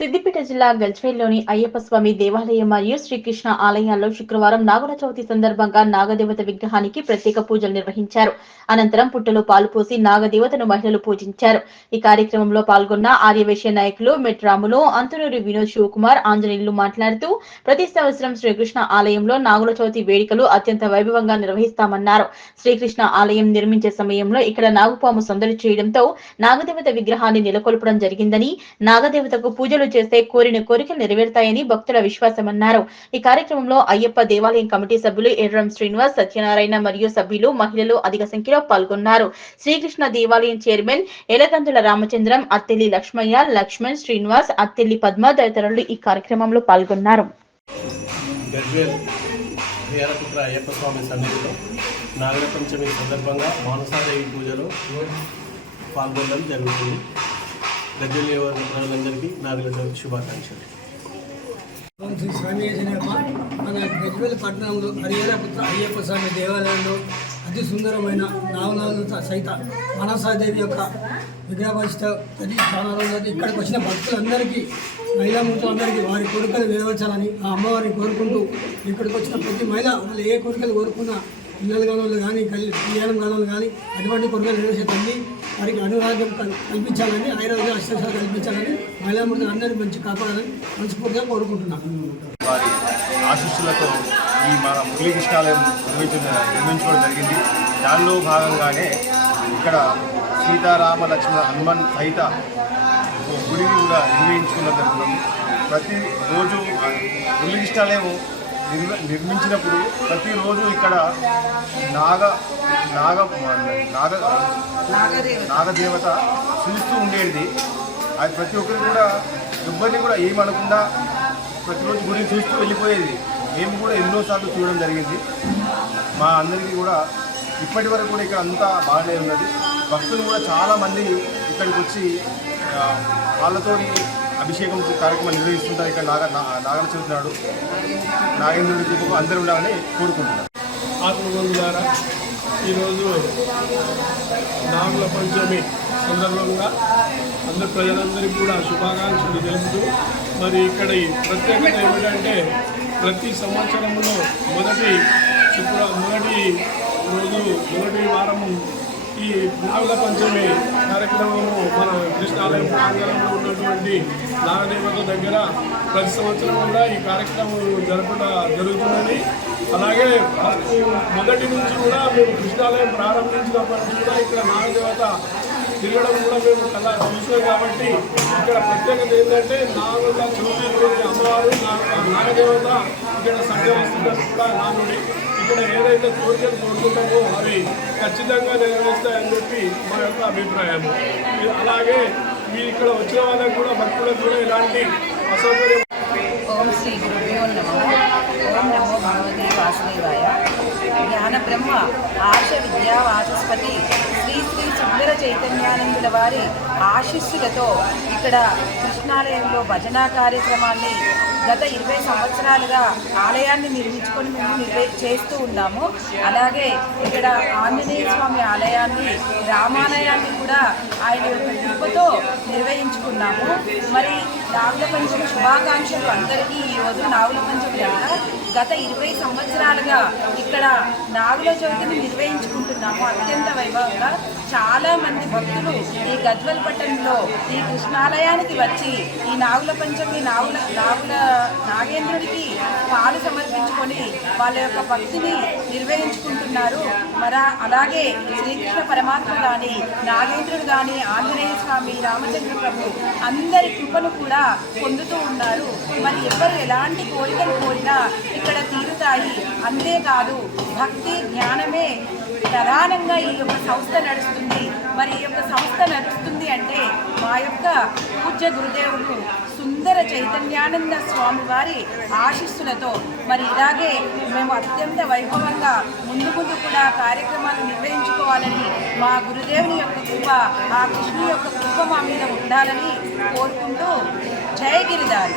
సిద్దిపేట జిల్లా గజ్వేల్లోని అయ్యప్ప స్వామి దేవాలయం మరియు శ్రీకృష్ణ ఆలయాల్లో శుక్రవారం నాగుల చవితి సందర్భంగా నాగదేవత విగ్రహానికి ప్రత్యేక పూజలు నిర్వహించారు. అనంతరం పుట్టలో పాలు పోసి నాగదేవతను మహిళలు పూజించారు. ఈ కార్యక్రమంలో పాల్గొన్న ఆర్యవైశ్య నాయకులు మెట్రాములు అంతనూరి వినోద్ శివకుమార్ ఆంజనేయులు మాట్లాడుతూ ప్రతి సంవత్సరం శ్రీకృష్ణ ఆలయంలో నాగుల చవితి వేడుకలు అత్యంత వైభవంగా నిర్వహిస్తామన్నారు. శ్రీకృష్ణ ఆలయం నిర్మించే సమయంలో ఇక్కడ నాగుపాము సందడి చేయడంతో నాగదేవత విగ్రహాన్ని నెలకొల్పడం జరిగిందని, నాగదేవతకు పూజలు చేస్తే కోరిన కోరికలు నెరవేరుతాయని భక్తుల విశ్వాసమన్నారు. ఈ కార్యక్రమంలో అయ్యప్ప దేవాలయం కమిటీ సభ్యులు ఎర్రం శ్రీనివాస్, సత్యనారాయణ మరియు సభ్యులు, మహిళలు అధిక సంఖ్యలో పాల్గొన్నారు. శ్రీకృష్ణ దేవాలయం చైర్మన్ ఎలగందుల రామచంద్రం, అత్తెల్లి లక్ష్మయ్య, లక్ష్మణ్, శ్రీనివాస్, అత్తెల్లి పద్మ తదితరులు ఈ కార్యక్రమంలో పాల్గొన్నారు. అయ్యప్ప స్వామి సన్నిధిలో నాగర పంచమి సందర్భంగా మానసాదేవి పూజలో పాల్గొనడం జరుగుతుంది. గజ్వేల్ ప్రజలందరికీ నాగుల చవితి శుభాకాంక్షలు. శ్రీ స్వామి మన గజ్వేల్ పట్టణంలో హరిహరపుత్ర అయ్యప్ప స్వామి దేవాలయంలో అతి సుందరమైన నావనాలతో సహిత మానసాదేవి యొక్క విగ్రహపరిష్ట అది చాలా రోజులు ఇక్కడికి వచ్చిన భక్తులందరికీ, మహిళామూర్తులందరికీ వారి కోరికలు నెరవేర్చాలని ఆ అమ్మవారిని కోరుకుంటూ ఇక్కడికి వచ్చిన ప్రతి మహిళ వాళ్ళు ఏ కోరికలు కోరుకున్నా, పిల్లలు కాని కానీ కళ్యాణం కాని కానీ అటువంటి కోరికలు నెరవేర్చేటండి వారికి అనురాగం కల్పించాలని, ఆయుర్వేద అష్టాలు కల్పించాలని, మహిళామూర్తులు అందరినీ మంచి కాపాడాలని మనస్ఫూర్తిగా కోరుకుంటున్నాను. వారి ఆశీస్సులతో ఈ మన మురళీ కృష్ణాలయం నిర్మించుకోవడం జరిగింది. దానిలో భాగంగానే ఇక్కడ సీతారామ లక్ష్మణ హనుమాన్ సహిత గుడిని కూడా నిర్వహించుకోవడం జరుగుతుంది. ప్రతిరోజు మురళీ కృష్ణాలయం నిర్మించినప్పుడు ప్రతిరోజు ఇక్కడ నాగదేవత చూస్తూ ఉండేది. అది ప్రతి ఒక్కరు కూడా ఎవరిని కూడా ఏమనకుండా ప్రతిరోజు గుడిని చూస్తూ వెళ్ళిపోయేది. మేము కూడా ఎన్నోసార్లు చూడడం జరిగింది. మా అందరికీ కూడా ఇప్పటి వరకు కూడా ఇక్కడ అంతా బాగానే ఉన్నది. భక్తులు కూడా చాలామంది ఇక్కడికి వచ్చి వాళ్ళతో అభిషేకం కార్యక్రమం నిర్వహిస్తుంటారు. ఇక్కడ నాగల చవితి నాడు నాగేంద్రుడి కృపకు అందరూ ఉండాలని కోరుకుంటున్నారు. ఆత్మబంధులారా, ఈరోజు నాగుల పంచమి సందర్భంగా అందరు ప్రజలందరికీ కూడా శుభాకాంక్షలు తెలుపుతూ, మరి ఇక్కడ ప్రత్యేకత ఏమిటంటే ప్రతి సంవత్సరంలో మొదటి వారం ఈ నాగుల పంచమి కార్యక్రమము మన కృష్ణాలయం ప్రాంగణంలో ఉన్నటువంటి నాగదేవత దగ్గర ప్రతి సంవత్సరం కూడా ఈ కార్యక్రమం జరపడం జరుగుతుందని, అలాగే మొదటి నుంచి కూడా మేము కృష్ణాలయం ప్రారంభించినప్పటి నుంచి కూడా ఇక్కడ నాగదేవత తిరగడం కూడా మేము కళ చూసాం. కాబట్టి ఇక్కడ ప్రత్యేకత ఏంటంటే నాగుల చవితి అమ్మవారు నాగదేవత ఇక్కడ సంగమిస్తుందని కూడా నానుడి. ఇక్కడ ఏదైతే కోరికలు కోరుకుంటామో అవి ఖచ్చితంగా నెరవేరుస్తాయని చెప్పి మా యొక్క అభిప్రాయం. అలాగే మీరు ఇక్కడ వచ్చిన వాళ్ళకి కూడా భక్తులకు కూడా ఇలాంటి అసౌకర్యం. ఓం శ్రీ గురుభ్యో నమః. ఓం నమో భగవతే వాసుదేవాయ. జ్ఞాన బ్రహ్మ ఆశ విద్యా వాచస్పతి శ్రీ శ్రీ సుందర చైతన్యానందుల వారి ఆశీస్సులతో ఇక్కడ కృష్ణాలయంలో భజనా కార్యక్రమాన్ని గత 20 సంవత్సరాలుగా ఆలయాన్ని నిర్మించుకొని మేము చేస్తూ ఉన్నాము. అలాగే ఇక్కడ ఆంజనేయ స్వామి ఆలయాన్ని, రామాలయాన్ని కూడా ఆయన యొక్క కృపతో నిర్వహించుకున్నాము. మరి నాగుల పంచమి శుభాకాంక్షలు అందరికీ. ఈరోజు నాగుల పంచమి అంతా గత 20 సంవత్సరాలుగా ఇక్కడ నాగుల చవితిని నిర్వహించుకుంటున్నాము అత్యంత వైభవంగా. చాలామంది భక్తులు ఈ గజ్వేల్ పట్టణంలో ఈ కృష్ణాలయానికి వచ్చి ఈ నాగుల పంచమి నాగేంద్రుడికి పాలు సమర్పించుకొని వాళ్ళ యొక్క భక్తిని నిర్వహించుకుంటున్నారు. అలాగే శ్రీకృష్ణ పరమాత్మ కానీ, నాగేంద్రుడు కానీ, ఆంజనేయ స్వామి, రామచంద్ర ప్రభు అందరి కృపను కూడా పొందుతూ ఉన్నారు. మరి ఎవరు ఎలాంటి కోరికలు కోరినా ఇక్కడ తీరుతాయి. అంతేకాదు భక్తి జ్ఞానమే ప్రధానంగా ఈ యొక్క సంస్థ నడుస్తుంది. మరి ఈ యొక్క సంస్థ నడుస్తుంది అంటే మా యొక్క పూజ్య గురుదేవులు సుందర చైతన్యానంద స్వామి వారి ఆశీస్సులతో. మరి ఇలాగే మేము అత్యంత వైభవంగా ముందు కూడా కార్యక్రమాలు నిర్వహించుకోవాలని, మా గురుదేవుని యొక్క కృప, ఆ కృష్ణుని యొక్క కృప మా మీద ఉండాలని కోరుకుంటూ జయ గిరిధారి.